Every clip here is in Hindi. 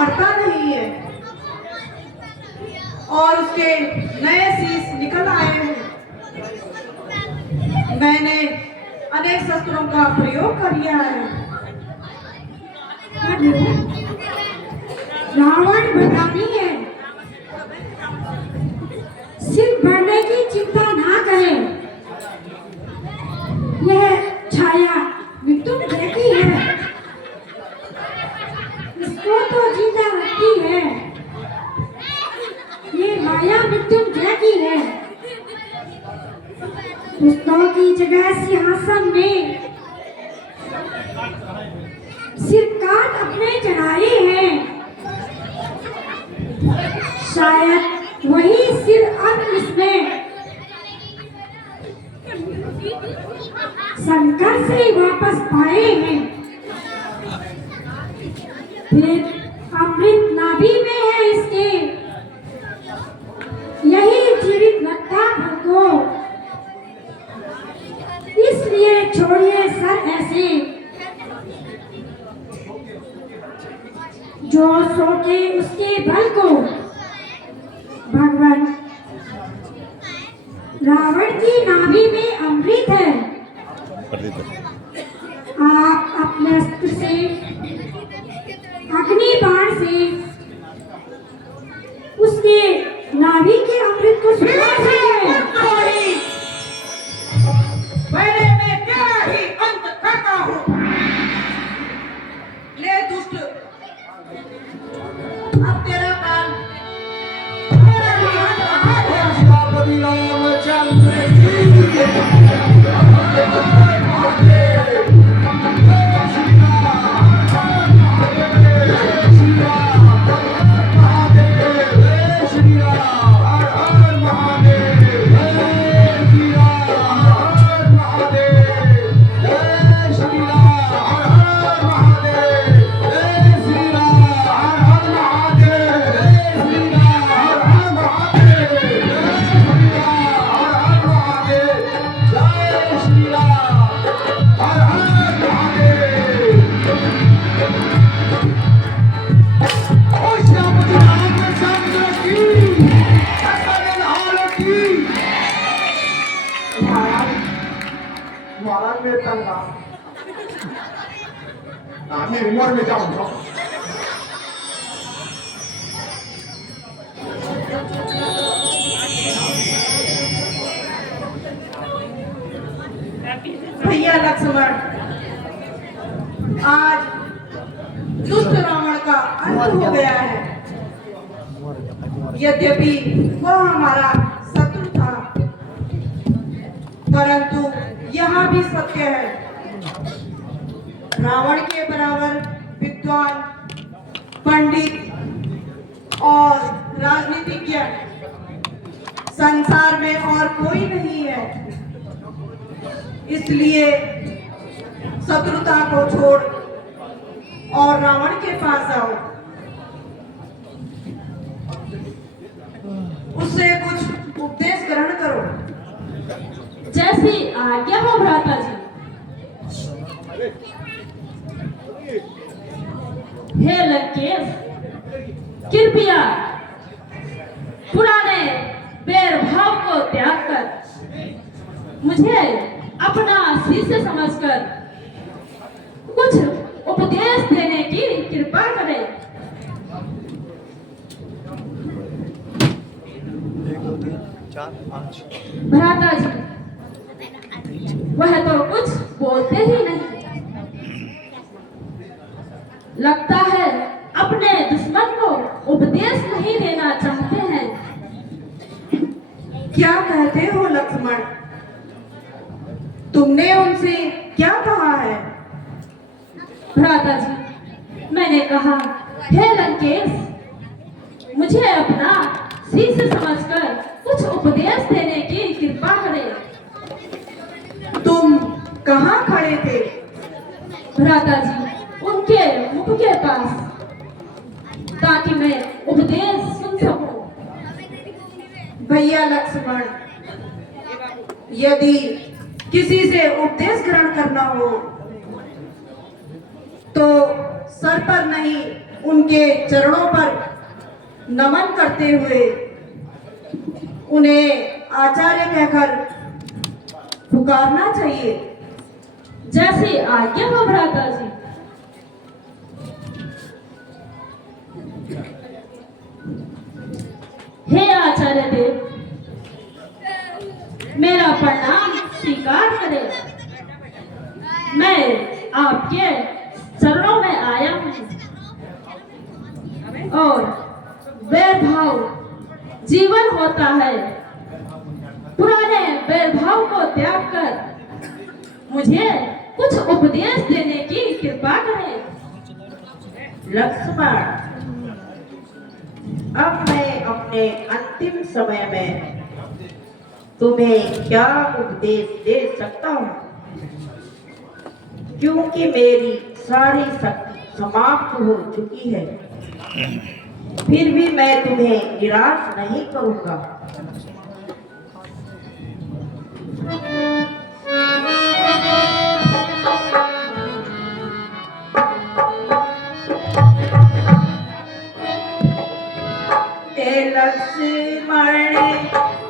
मरता नहीं है और उसके नए शीश निकल आए हैं। मैंने अनेक शस्त्रों का प्रयोग कर लिया है। रावण बतानी है, सिर्फ बढ़ने की चिंता ना करें। यह छाया मृत्युम जैसी है, इसको तो जिंदा रखती है। ये माया मृत्युम जैसी है, दुष्टों की जगह सिंहासन में सिर काट अपने चढ़ाए हैं। शायद वही सिर अब इसमें संकट से वापस पाए हैं। फिर अमृत नाभि में है इसके, यही जीवित रखता घर को। इसलिए छोड़िए सर ऐसे, जो सोचे उसके बल को। भगवान रावण की नाभि में अमृत है। आप अपने अस्त्र से, अग्नि बाण से उसके नाभि के अमृत को सुखा सकते हैं। मैं क्या ही अंत करता हूँ। ले दुष्ट, अब तेरा काल मेरा ही अंत रहा है। महाराज में तंगा मैं उम्र में जाऊंगा। भैया लक्ष्मण, आज दुष्ट रावण का अंत हो गया है। यद्यपि वह हमारा शत्रु था, परंतु यह भी सत्य है, रावण के बराबर विद्वान, पंडित और राजनीतिज्ञ संसार में और कोई नहीं है। इसलिए शत्रुता को छोड़ और रावण के पास आओ, उससे कुछ उपदेश ग्रहण करो। जैसी आज्ञा हो भ्राता जी। हे लंकेश, कृपया पुराने बैर भाव को त्याग कर मुझे अपना शिष्य समझकर कुछ उपदेश देने की कृपा करें। भ्राता जी, वह तो कुछ बोलते ही नहीं। लगता है अपने दुश्मन को उपदेश नहीं देना चाहते हैं। क्या कहते हो लक्ष्मण? तुमने उनसे क्या कहा है? भ्राता जी, मैंने कहा, हे लंकेश, मुझे अपना शिष्य समझकर कुछ उपदेश देने की कृपा करें। तुम कहाँ खड़े थे? भ्राता जी, उनके मुख के पास, ताकि मैं उपदेश सुन सकूं। भैया लक्ष्मण, यदि किसी से उपदेश ग्रहण करना हो तो सर पर नहीं उनके चरणों पर नमन करते हुए उन्हें आचार्य कहकर पुकारना चाहिए। जैसी आज्ञा हो भ्राता जी। हे आचार्य देव, मेरा प्रणाम स्वीकार करें। मैं आपके चरणों में आया हूँ और वैरभाव जीवन होता है। पुराने वैरभाव को त्याग कर मुझे कुछ उपदेश देने की कृपा करें। लक्ष्मण, अब मैं अपने अंतिम समय में तुम्हें क्या उपदेश दे सकता हूँ, क्योंकि मेरी सारी शक्ति समाप्त हो चुकी है। फिर भी मैं तुम्हें निराश नहीं करूँगा। लक्ष्मण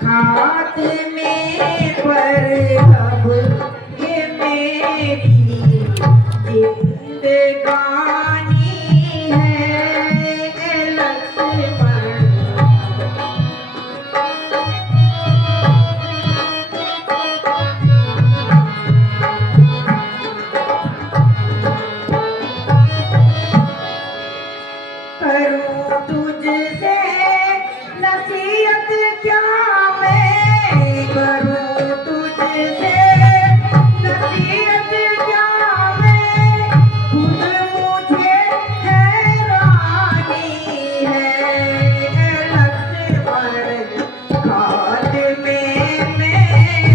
खात में पर अब ये मेरी जिंदगानी है। लक्ष्मण करूं तुझसे नसीहत क्या मैं करूं तुझसे नसीहत क्या मैं, खुद मुझे हैरानी है। लक्ष्मण खात में मैं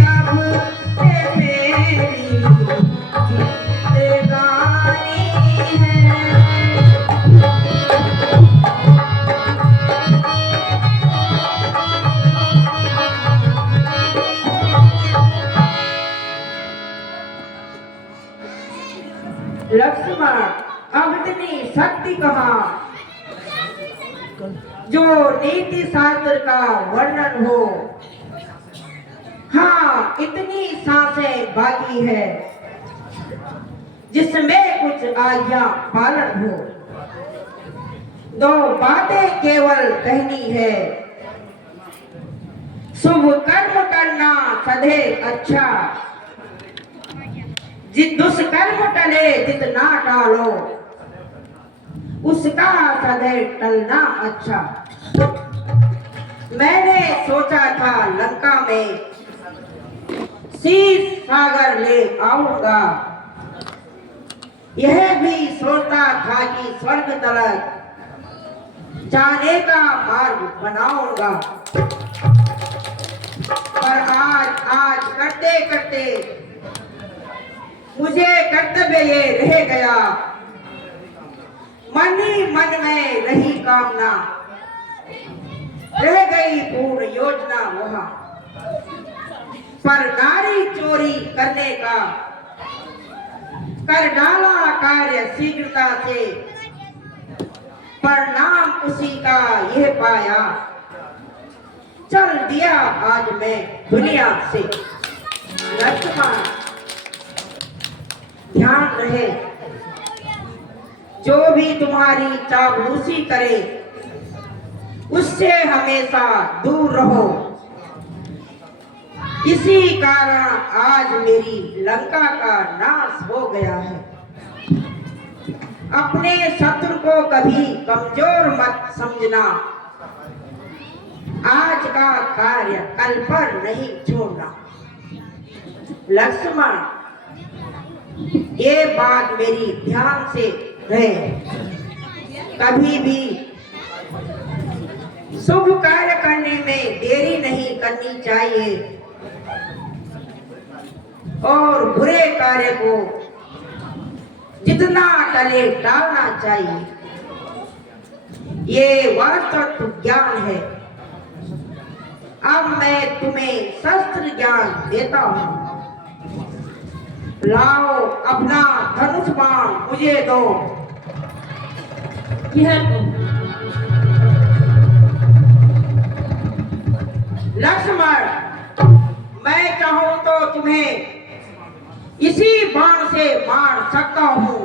अब ये मेरी जिंदगानी है। लक्ष्मण, अब इतनी शक्ति कहाँ जो नीति शास्त्र का वर्णन हो। हाँ, इतनी सांसें बाकी है जिसमें कुछ आज्ञा पालन हो। दो बातें केवल कहनी है, शुभ कर्म करना सधे अच्छा, जिस दुष्कर्म टले जितना टालो उसका सदैव टलना अच्छा। मैंने सोचा था लंका में शीश सागर ले आऊंगा, यह भी सोचता था कि स्वर्ग तलक जाने का मार्ग बनाऊंगा। पर आज करते करते मुझे कर्तव्य ये रह गया, मन ही मन में रही कामना, रह गई पूर्ण योजना वहाँ। पर नारी चोरी करने का कर डाला कार्य शीघ्रता से, परिणाम उसी का यह पाया, चल दिया आज मैं दुनिया से। लक्ष्मण, ध्यान रहे, जो भी तुम्हारी चापलूसी करे उससे हमेशा दूर रहो। इसी कारण आज मेरी लंका का नाश हो गया है। अपने शत्रु को कभी कमजोर मत समझना, आज का कार्य कल पर नहीं छोड़ना। लक्ष्मण, ये बात मेरी ध्यान से रहे, कभी भी शुभ कार्य करने में देरी नहीं करनी चाहिए और बुरे कार्य को जितना टले टालना चाहिए। ये वास्तव ज्ञान है। अब मैं तुम्हें शस्त्र ज्ञान देता हूँ। लाओ अपना धनुष बाण मुझे दो। किहर को लक्ष्मण, मैं चाहूं तो तुम्हें इसी बाण से मार सकता हूं,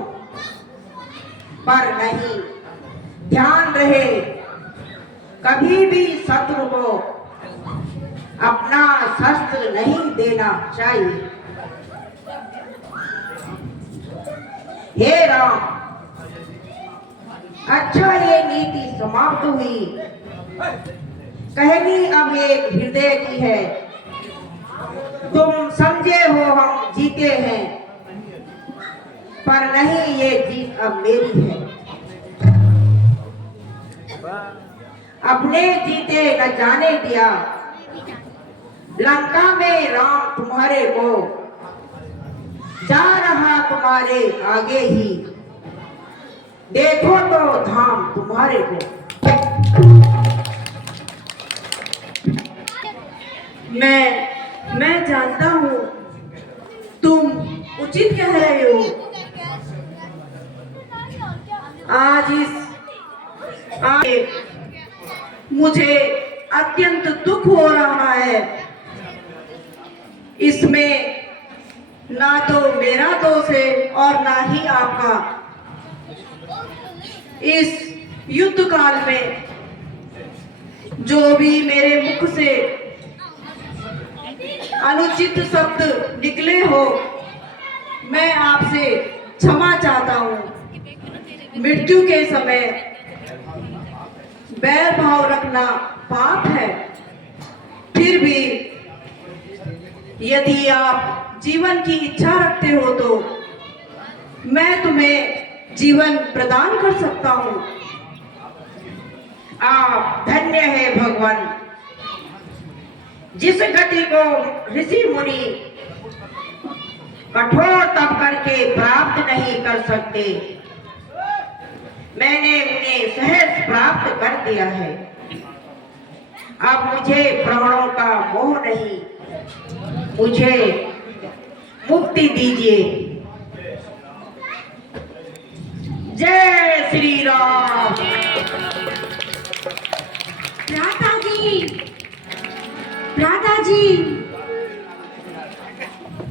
पर नहीं, ध्यान रहे, कभी भी शत्रु को अपना शस्त्र नहीं देना चाहिए। हे राम, अच्छा ये नीति समाप्त हुई। कहानी अब एक हृदय की है। तुम समझे हो हम जीते हैं, पर नहीं, ये जीत अब मेरी है। अपने जीते न जाने दिया, लंका में राम तुम्हारे को, जा रहा तुम्हारे आगे ही, देखो तो धाम तुम्हारे को। मैं जानता हूँ तुम उचित कह रहे हो। आज मुझे अत्यंत दुख हो रहा है। इसमें ना तो मेरा दोष है और ना ही आपका। इस युद्ध काल में जो भी मेरे मुख से अनुचित शब्द निकले हो, मैं आपसे क्षमा चाहता हूँ। मृत्यु के समय बैर भाव रखना पाप है। फिर भी यदि आप जीवन की इच्छा रखते हो तो मैं तुम्हें जीवन प्रदान कर सकता हूँ। आप धन्य है भगवान, जिस गति को ऋषि मुनि कठोर तप करके प्राप्त नहीं कर सकते, मैंने उन्हें सहज प्राप्त कर दिया है। अब मुझे प्राणों का मोह नहीं, मुझे मुक्ति दीजिए। जय श्री राम। भ्राता जी, भ्राता जी,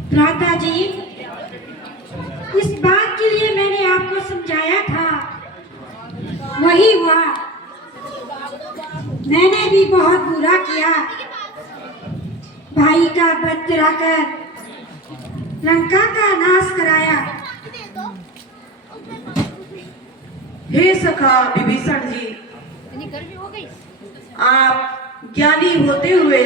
भ्राता जी, इस बात के लिए मैंने आपको समझाया था, वही हुआ। मैंने भी बहुत बुरा किया, भाई का वध कराकर लंका का नाश कराया। हे सखा विभीषण जी, आप ज्ञानी होते हुए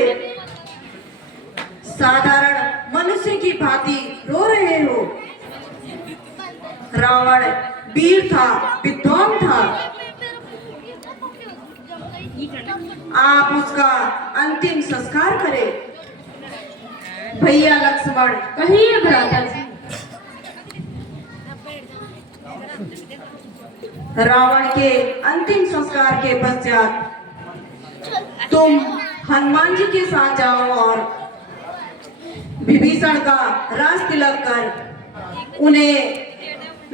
साधारण मनुष्य की भांति रो रहे हो। रावण वीर था, विद्वान था। आप उसका अंतिम संस्कार करें। भैया लक्ष्मण, कहिए भ्राता जी। रावण के अंतिम संस्कार के पश्चात तुम हनुमान जी के साथ जाओ और विभीषण का राज तिलक कर उन्हें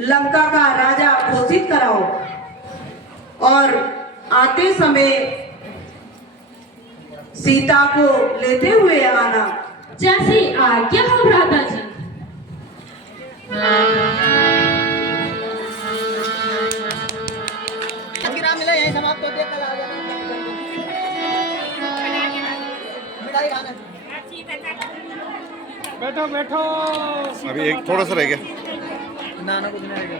लंका का राजा घोषित कराओ और आते समय सीता को लेते हुए आना। जैसी आज्ञा हो भ्राता जी। मिला यही समाप्त होते कल आ जाना। मिठाई खाना। बैठो बैठो। अभी एक थोड़ा सा रह गया। ना कुछ नहीं रहेगा।